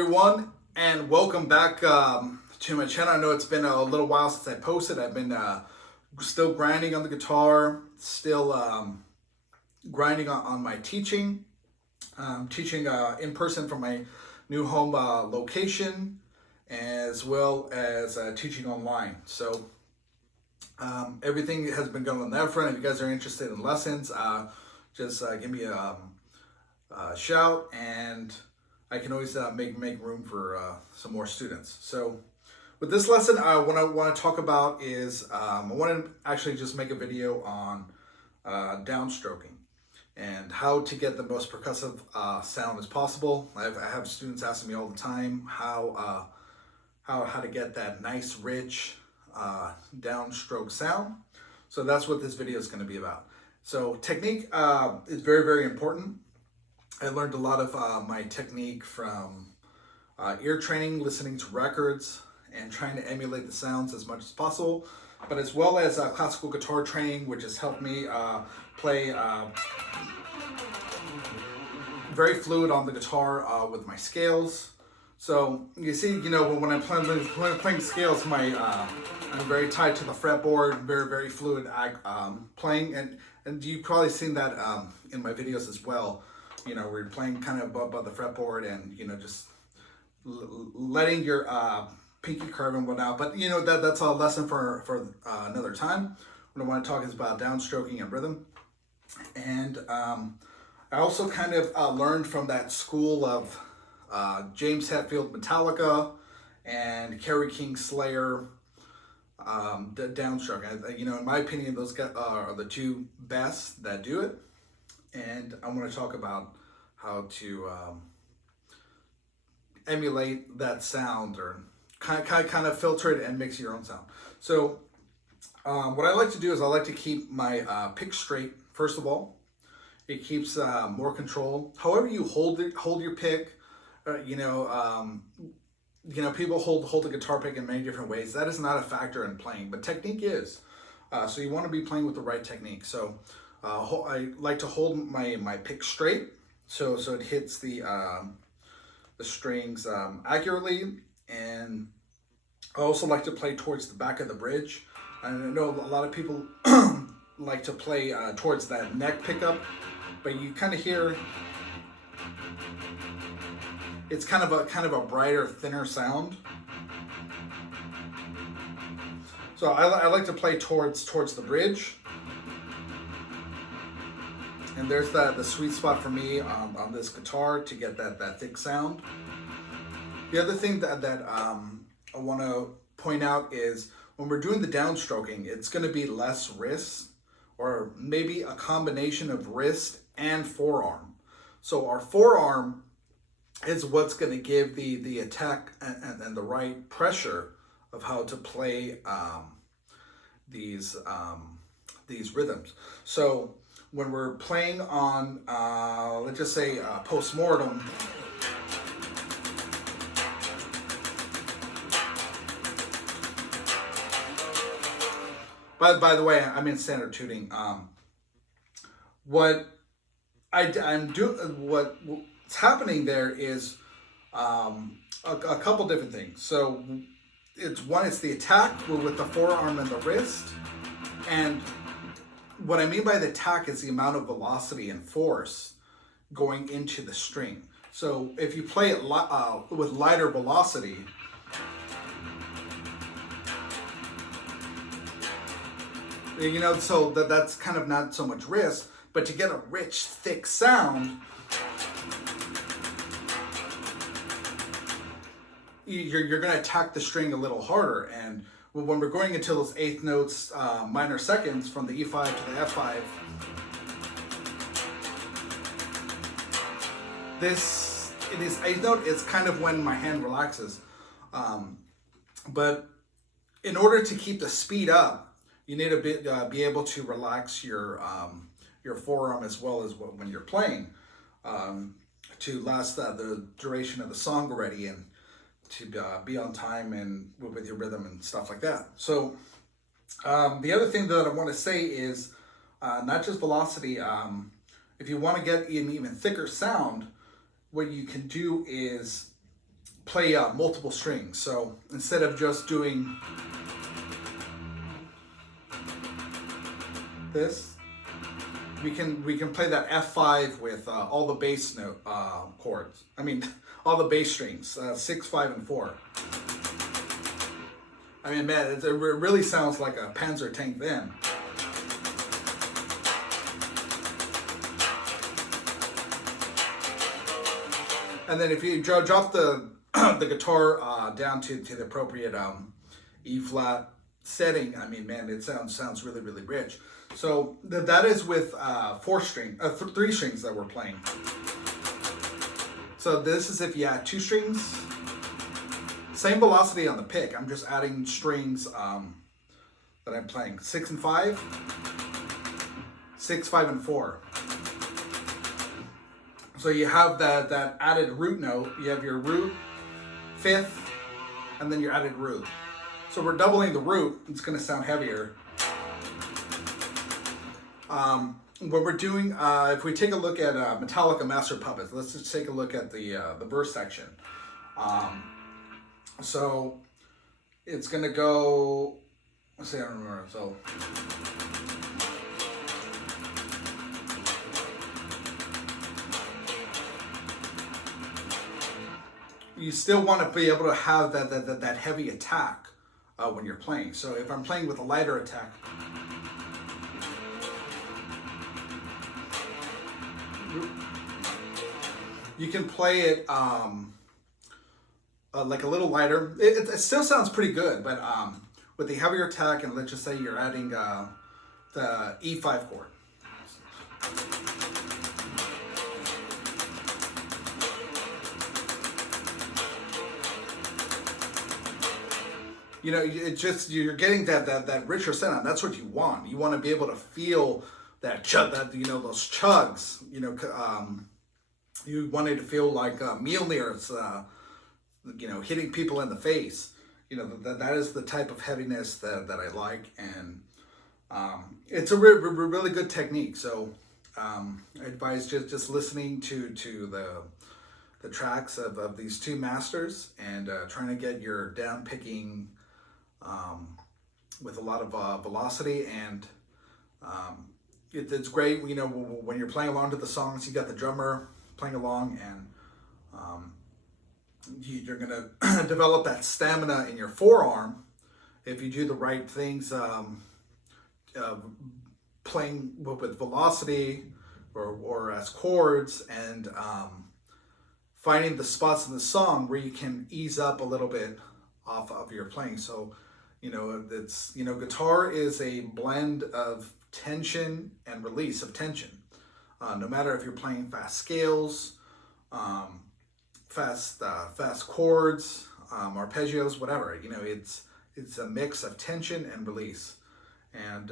Everyone, and welcome back to my channel. I know it's been a little while since I posted. I've been still grinding on the guitar, still grinding on my teaching, teaching in person from my new home location, as well as teaching online. So everything has been going on that front. If you guys are interested in lessons, just give me a shout, and I can always make room for some more students. So with this lesson, what I want to talk about is I want to actually just make a video on downstroking and how to get the most percussive sound as possible. I have students asking me all the time how to get that nice, rich downstroke sound. So that's what this video is going to be about. So technique is very, very important. I learned a lot of my technique from ear training, listening to records, and trying to emulate the sounds as much as possible, but as well as classical guitar training, which has helped me play very fluid on the guitar with my scales. So you see, when I'm playing scales, I'm very tied to the fretboard, very fluid playing, and you've probably seen that in my videos as well. We're playing kind of above the fretboard and, just letting your pinky curve and whatnot. But, that's a lesson for another time. What I want to talk is about downstroking and rhythm. And I also kind of learned from that school of James Hetfield, Metallica, and Kerry King, Slayer, the downstroke. In my opinion, those guys are the two best that do it. And I want to talk about how to emulate that sound, or kind of filter it and mix your own sound. So what I like to do is I like to keep my pick straight. First of all, it keeps more control. However you hold your pick, people hold the guitar pick in many different ways. That is not a factor in playing, but technique is. So you want to be playing with the right technique. So I like to hold my pick straight, so it hits the strings accurately, and I also like to play towards the back of the bridge. I know a lot of people like to play towards that neck pickup, but you kind of hear it's kind of a brighter, thinner sound. So I like to play towards the bridge. And there's the sweet spot for me on this guitar to get that thick sound. The other thing that I want to point out is when we're doing the downstroking, it's going to be less wrist, or maybe a combination of wrist and forearm. So our forearm is what's going to give the attack and the right pressure of how to play these rhythms. So when we're playing on, let's just say postmortem, by the way, I'm in standard tuning. What's happening there is a couple different things. So it's the attack with the forearm and the wrist, and what I mean by the attack is the amount of velocity and force going into the string. So if you play it with lighter velocity, so that's kind of not so much wrist, but to get a rich, thick sound, you're going to attack the string a little harder. And when we're going into those eighth notes, minor seconds from the E5 to the F5, this eighth note is kind of when my hand relaxes. But in order to keep the speed up, you need to be able to relax your forearm as well as when you're playing, to last the duration of the song already, and to be on time and with your rhythm and stuff like that. So the other thing that I want to say is not just velocity. If you want to get an even thicker sound, what you can do is play multiple strings. So instead of just doing this, we can play that F5 with all the bass note chords. I mean, all the bass strings, 6, 5, and 4. I mean, man, it really sounds like a Panzer tank then. And then if you drop the the guitar down to the appropriate E flat setting, I mean, man, it sounds really, really rich. So that is with 3 strings that we're playing. So this is if you add 2 strings, same velocity on the pick. I'm just adding strings that I'm playing. 6 and 5, 6, 5, and 4. So you have that added root note. You have your root, 5th, and then your added root. So we're doubling the root. It's going to sound heavier. What we're doing, if we take a look at Metallica Master Puppets, let's just take a look at the verse section. So it's going to go, let's see, I don't remember. So you still want to be able to have that heavy attack when you're playing. So if I'm playing with a lighter attack, you can play it like a little lighter. It still sounds pretty good, but with the heavier attack, and let's just say you're adding the E5 chord. You know, it's just, you're getting that richer sound. That's what you want. You want to be able to feel that chug, those chugs. You know, you want it to feel like Mjolnir's, hitting people in the face. You know, that is the type of heaviness that I like, and it's a really good technique. So I advise just listening to the tracks of these 2 masters, and trying to get your down picking with a lot of velocity, and it's great, you know, when you're playing along to the songs, you got the drummer playing along, and you're going to develop that stamina in your forearm if you do the right things, playing with velocity or as chords, and finding the spots in the song where you can ease up a little bit off of your playing. So, you know, it's, you know, guitar is a blend of tension and release of tension. No matter if you're playing fast scales, fast chords, arpeggios, whatever, you know, it's a mix of tension and release. And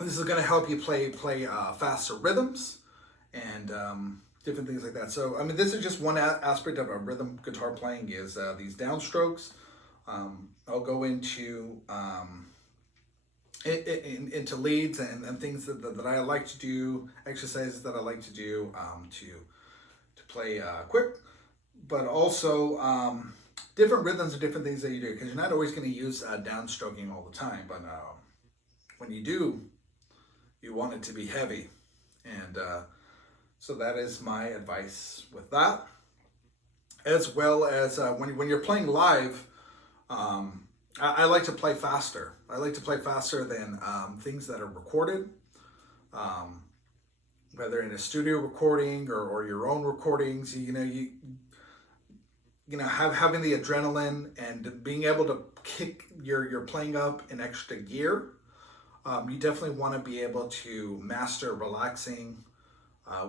this is going to help you play faster rhythms and different things like that. So, I mean, this is just one aspect of a rhythm guitar playing, is these downstrokes. I'll go into leads and things that I like to do, exercises that I like to do to play quick, but also different rhythms and different things that you do, because you're not always going to use downstroking all the time, but when you do, you want it to be heavy. And so that is my advice with that, as well as when you're playing live. I like to play faster. I like to play faster than things that are recorded, whether in a studio recording or your own recordings. You know, having the adrenaline and being able to kick your playing up in extra gear. You definitely want to be able to master relaxing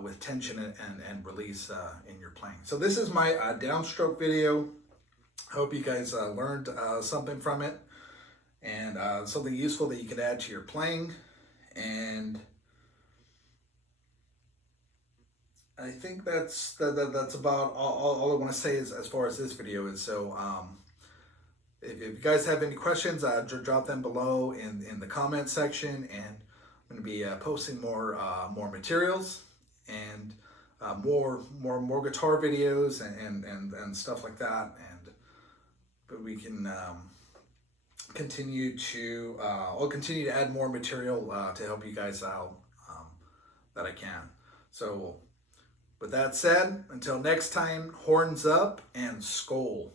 with tension and release in your playing. So this is my downstroke video. I hope you guys learned something from it, and something useful that you can add to your playing. And I think that's about all I want to say as far as this video is. So if you guys have any questions, drop them below in the comment section, and I'm going to be posting more materials. And more guitar videos and stuff like that, but we can continue to I'll continue to add more material to help you guys out that I can. So with that said, until next time, horns up and skål.